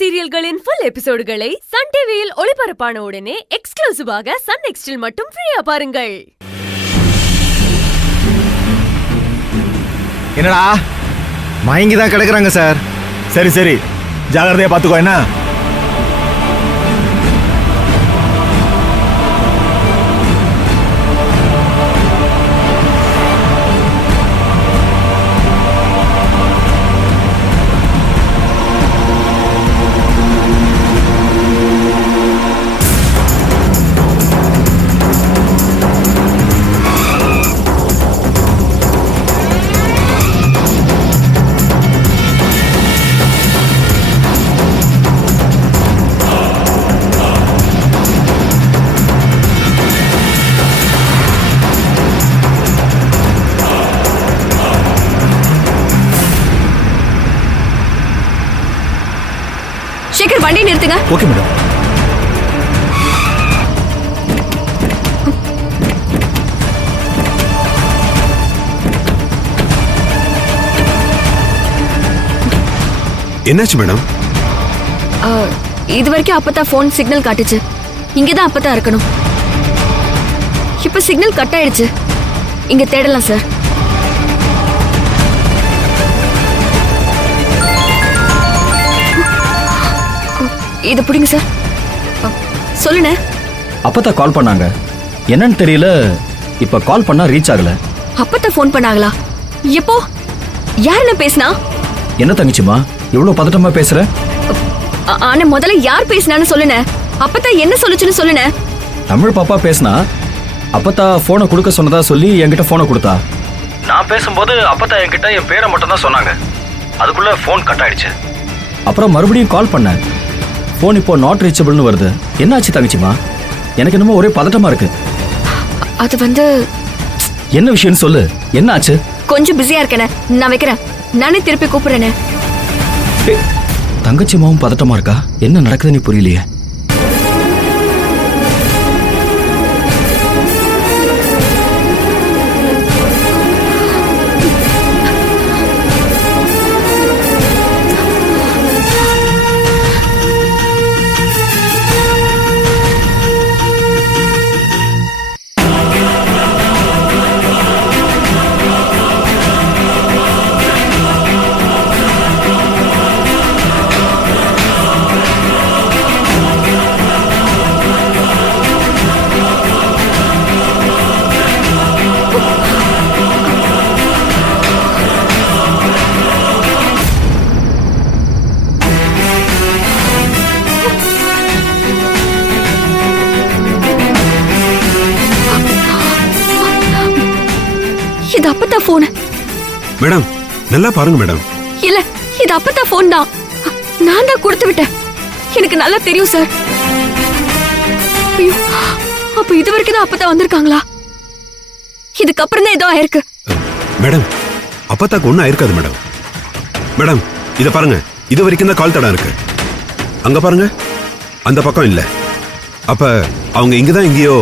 சீரியல்களின் full எபிசோடுகளை Sun டிவியில் ஒளிபரப்பான உடனே எக்ஸ்க்ளூசிவாக சன் நெக்ஸ்டில் மட்டும் ஃப்ரீயா பாருங்கள். என்னடா மயங்கி தான் கிடக்குறாங்க சார். சரி சரி, ஜாகிரதையா பாத்துக்கோ. என்ன சேகர், வண்டி நிறுத்துங்க. Okay madam. என்னாச்சு மேடம்? இது வரைக்கும் அப்பதான் போன் சிக்னல் காட்டுச்சு. இங்கதான் அப்பதான் இருக்கணும். இப்ப சிக்னல் கட் ஆயிடுச்சு. இங்க தேடலாம் சார். இது பிடிங்க சார். சொல்லுண்ணே. அப்பதான் கால் பண்ணாங்க, என்னன்னு தெரியல. இப்ப கால் பண்ணா ரீச் ஆகல. அப்பதான் போன் பண்ணாங்களா? எப்போ? யாருன்னு பேசினா? என்ன தங்கச்சிமா இவ்வளவு பதட்டமா பேசுற? ஆனா முதல்ல யார் பேசினான்னு சொல்லுண்ணே. அப்பதான் என்ன சொல்லுச்சுன்னு சொல்லுண்ணே. தமிழ் பாப்பா பேசினா. அப்பத்தா போனை கொடுக்க சொன்னதா சொல்லி என்கிட்ட போனை கொடுத்தா. நான் பேசும்போது அப்பத்தா என்கிட்ட என் பேரை மட்டும் தான் சொன்னாங்க. அதுக்குள்ள போன் கட் ஆயிடுச்சு. அப்புறம் மறுபடியும் கால் பண்ணேன். போன் இப்போ நாட் ரீச்சபிள்னு வருது. என்னாச்சு தங்கச்சிமா? எனக்கு என்னமோ ஒரே பதட்டமா இருக்கு. அது வந்து என்ன விஷயம்னு சொல்லு. என்ன ஆச்சு? கொஞ்சம் பிஸியா இருக்கேனே, நான் வைக்கிறேன். நானே திருப்பி கூப்பிடுறேனே. தங்கச்சிமாவும் பதட்டமா இருக்கா? என்ன நடக்குதுன்னு புரியலையே. இது அப்பதான் போன். மேடம் நல்லா பாருங்க மேடம். இல்ல, இது அப்பதான் போன் தான். நான் தான் கொடுத்து விட்டேன். எனக்கு நல்லா தெரியும் சார். ஐயோ, அப்ப இது வரைக்கும் தான் அப்பதான் வந்திருக்காங்களா? இதுக்கப்புறம் தான் ஏதோ ஆயிருக்கு. மேடம் அப்பத்தாக்கு ஒன்றும் ஆயிருக்காது மேடம். மேடம் இதை பாருங்க, இது வரைக்கும் தான் கால் தடம் இருக்கு. அங்க பாருங்க, அந்த பக்கம் இல்ல. அப்ப அவங்க இங்கதான் எங்கேயோ.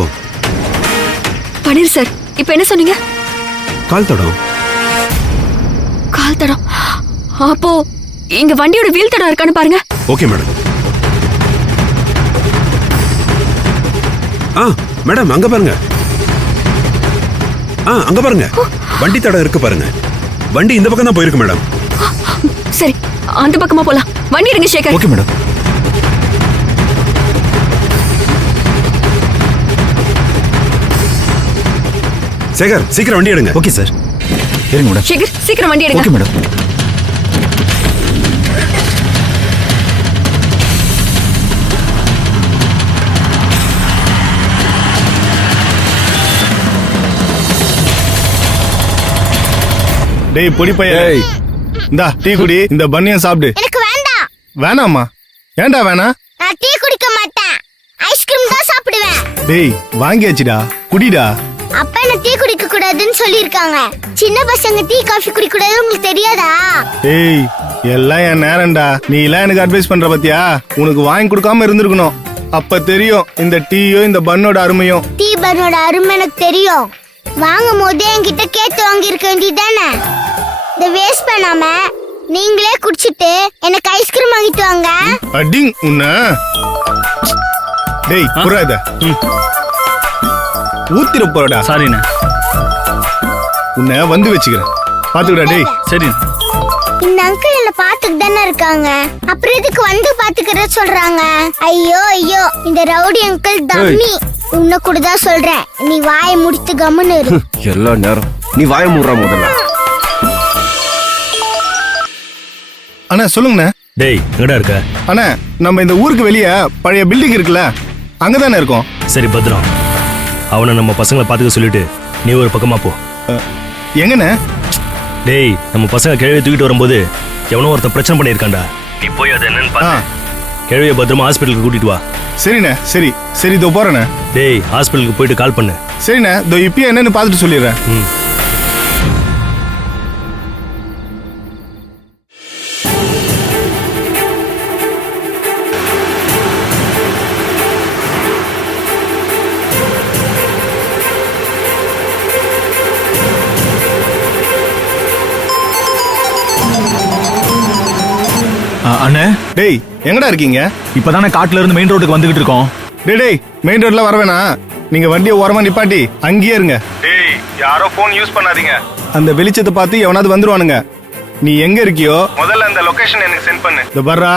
பன்னீர் சார், இப்ப என்ன சொன்னீங்க? கால் தடம். கால் தடம்? அப்போ இங்க வண்டியோட வீல் தடம் இருக்கான்னு பாருங்க. Okay madam. மேடம் அங்க பாருங்க. அங்க பாருங்க, வண்டி தடம் இருக்கு பாருங்க. வண்டி இந்த பக்கம் தான் போயிருக்கு மேடம். சரி, அந்த பக்கமா போலாம். வண்டி எடுங்க சேகர். Okay madam. சேகர் சீக்கிரம் வண்டி எடுங்க. Okay sir. இருங்க மேடம். சேகர் சீக்கிரம் வண்டி எடுங்க. Okay madam. டேய் பொடி பையன், இந்தா டீ குடி. இந்த பன்னியை சாப்பிடு. எனக்கு வேண்டாம். வேணாமா? ஏன்டா வேணாம்? நான் டீ குடிக்க மாட்டேன். ஐஸ்கிரீம் தான் சாப்பிடுவேன். டேய் வாங்கியாச்சுடா, குடிடா. அப்பா என்ன டீ குடிக்க கூடாதுன்னு சொல்லிருக்காங்க. சின்ன பசங்க டீ காஃபி குடிக்க கூடாது, உங்களுக்கு தெரியாதா? டேய் எல்லாம் என் நேரம்டா. நீ எல்லாம் எனக்கு அட்வைஸ் பண்ற பத்தியா? உனக்கு வாங்கி கொடுக்காம இருந்திருக்கணும். அப்ப தெரியும் இந்த டீயோ இந்த பன்னோட அருமையும். டீ பன்னோட அருமை எனக்கு தெரியும். வாங்கும் போதே என்கிட்ட கேட்டு வாங்கி இருக்க வேண்டியதானே? இதை வேஸ்ட் பண்ணாம நீங்களே குடிச்சிட்டு எனக்கு ஐஸ்கிரீம் வாங்கிட்டு வாங்க. அடிங் உன்ன டேய் புறா இத ஊத்திர போறடா. சாரிண்ணே. உன்னை வந்து வச்சுக்கிறேன் பாத்துக்கடா. டேய் சரி. இந்த அங்கிள் என்ன பாத்துட்டு தானே இருக்காங்க, அப்புறம் எதுக்கு வந்து பாத்துக்கிற சொல்றாங்க? ஐயோ ஐயோ, இந்த ரவுடி அங்கிள் தம்மி. உன்னை கூட தான் சொல்றேன், நீ வாயை முடித்து கம்முன்னு இரு. எல்லா நேரம் நீ வாய மூடுறா முதல்ல. அண்ணா சொல்லுங்கண்ணே. டேய் எங்கடா இருக்க? அண்ணா நம்ம இந்த ஊருக்கு வெளியே பழைய பில்டிங் இருக்குல்ல, அங்கதானே இருக்கோம். சரி பத்ரம், அவனை நம்ம பசங்களை பாத்துக்க சொல்லிட்டு நீ ஒரு பக்கமா போ. எங்கண்ணே? டேய் நம்ம பசங்க கிழவியை தூக்கிட்டு வரும்போது எவனோ ஒருத்தன் பிரச்சனை பண்ணியிருக்காண்டா. நீ போய் அதை என்னன்னு பாரு. கிழவியை பத்திரமா ஹாஸ்பிட்டலுக்கு கூட்டிட்டு வா. சரிண்ணே. சரி சரி, இதோ போறேண்ணே. டேய் ஹாஸ்பிட்டலுக்கு போயிட்டு கால் பண்ணு. சரிண்ணே, இதோ இப்பயே என்னன்னு பார்த்துட்டு சொல்லிடுறேன். அண்ணே, டேய் எங்கடா இருக்கீங்க? இப்பதானே காட்டுல இருந்து மெயின் ரோட்டுக்கு வந்துகிட்டு இருக்கோம். டேய் மெயின் ரோட்ல வர வேணாம், நீங்க வண்டியை ஓரமா நிப்பாட்டி அங்கேயே இருங்க. டேய் யாரோ போன் யூஸ் பண்ணாதீங்க. அந்த வெளிச்சத்தை பார்த்து எவனாவது வந்துருவானுங்க. நீ எங்க இருக்கியோ முதல்ல அந்த லொகேஷன் எனக்கு சென்ட் பண்ணு. இந்த பர்றா,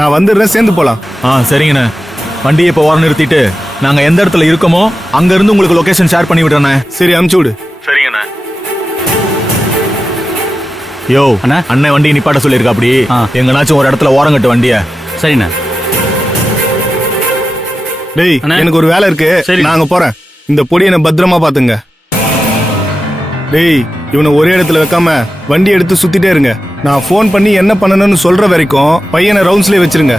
நான் வந்துடுறேன், சேர்ந்து போலாம். சரிங்கண்ணே. வண்டியை இப்போ ஓரம் நிறுத்திட்டு நாங்க எந்த இடத்துல இருக்கோமோ அங்க இருந்து உங்களுக்கு லொகேஷன் ஷேர் பண்ணி விடுறேண்ணே. சரி அமுச்சு விடு. சரிங்கண்ணா. யோ அண்ணா, அண்ணன் வண்டியை நிப்பாட்ட சொல்லியிருக்கா. அப்படி எங்கனாச்சும் ஒரு இடத்துல ஓரம் கட்டு வண்டிய. சரிண்ணா. டேய் எனக்கு ஒரு வேலை இருக்கு, நான் அங்க போறேன். இந்த பொடியை பத்திரமா பாத்துங்க. டேய் இவனை ஒரே இடத்துல வைக்காம வண்டி எடுத்து சுத்திட்டே இருங்க. நான் போன் பண்ணி என்ன பண்ணணும்னு சொல்ற வரைக்கும் பையனை ரவுண்ட்ஸ்லயே வச்சிருங்க.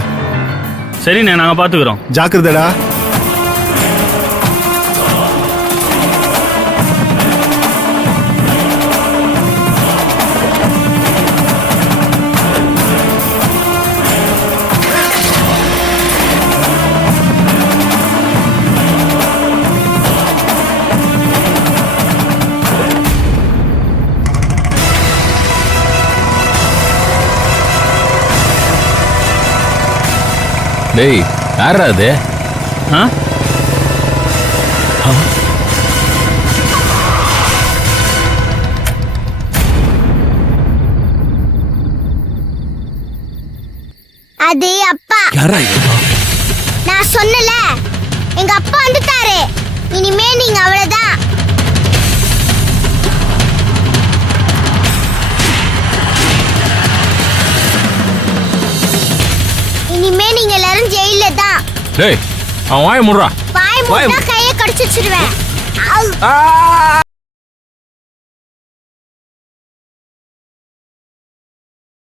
சரிண்ணே, நாங்க பாத்துக்கிறோம். ஜாக்கிரதடா. டேய் யாரா அது? அது அப்பா. நான் சொன்னல, எங்க அப்பா வந்துட்டாரு. இனிமே நீங்க அவ்வளவுதான். இனிமே நீங்க எல்லாரும் ஜெயில தான். டேய் அவன் வாய முடுறா. வாய் மூட்டா கையை கடிச்சு வச்சிருவேன்.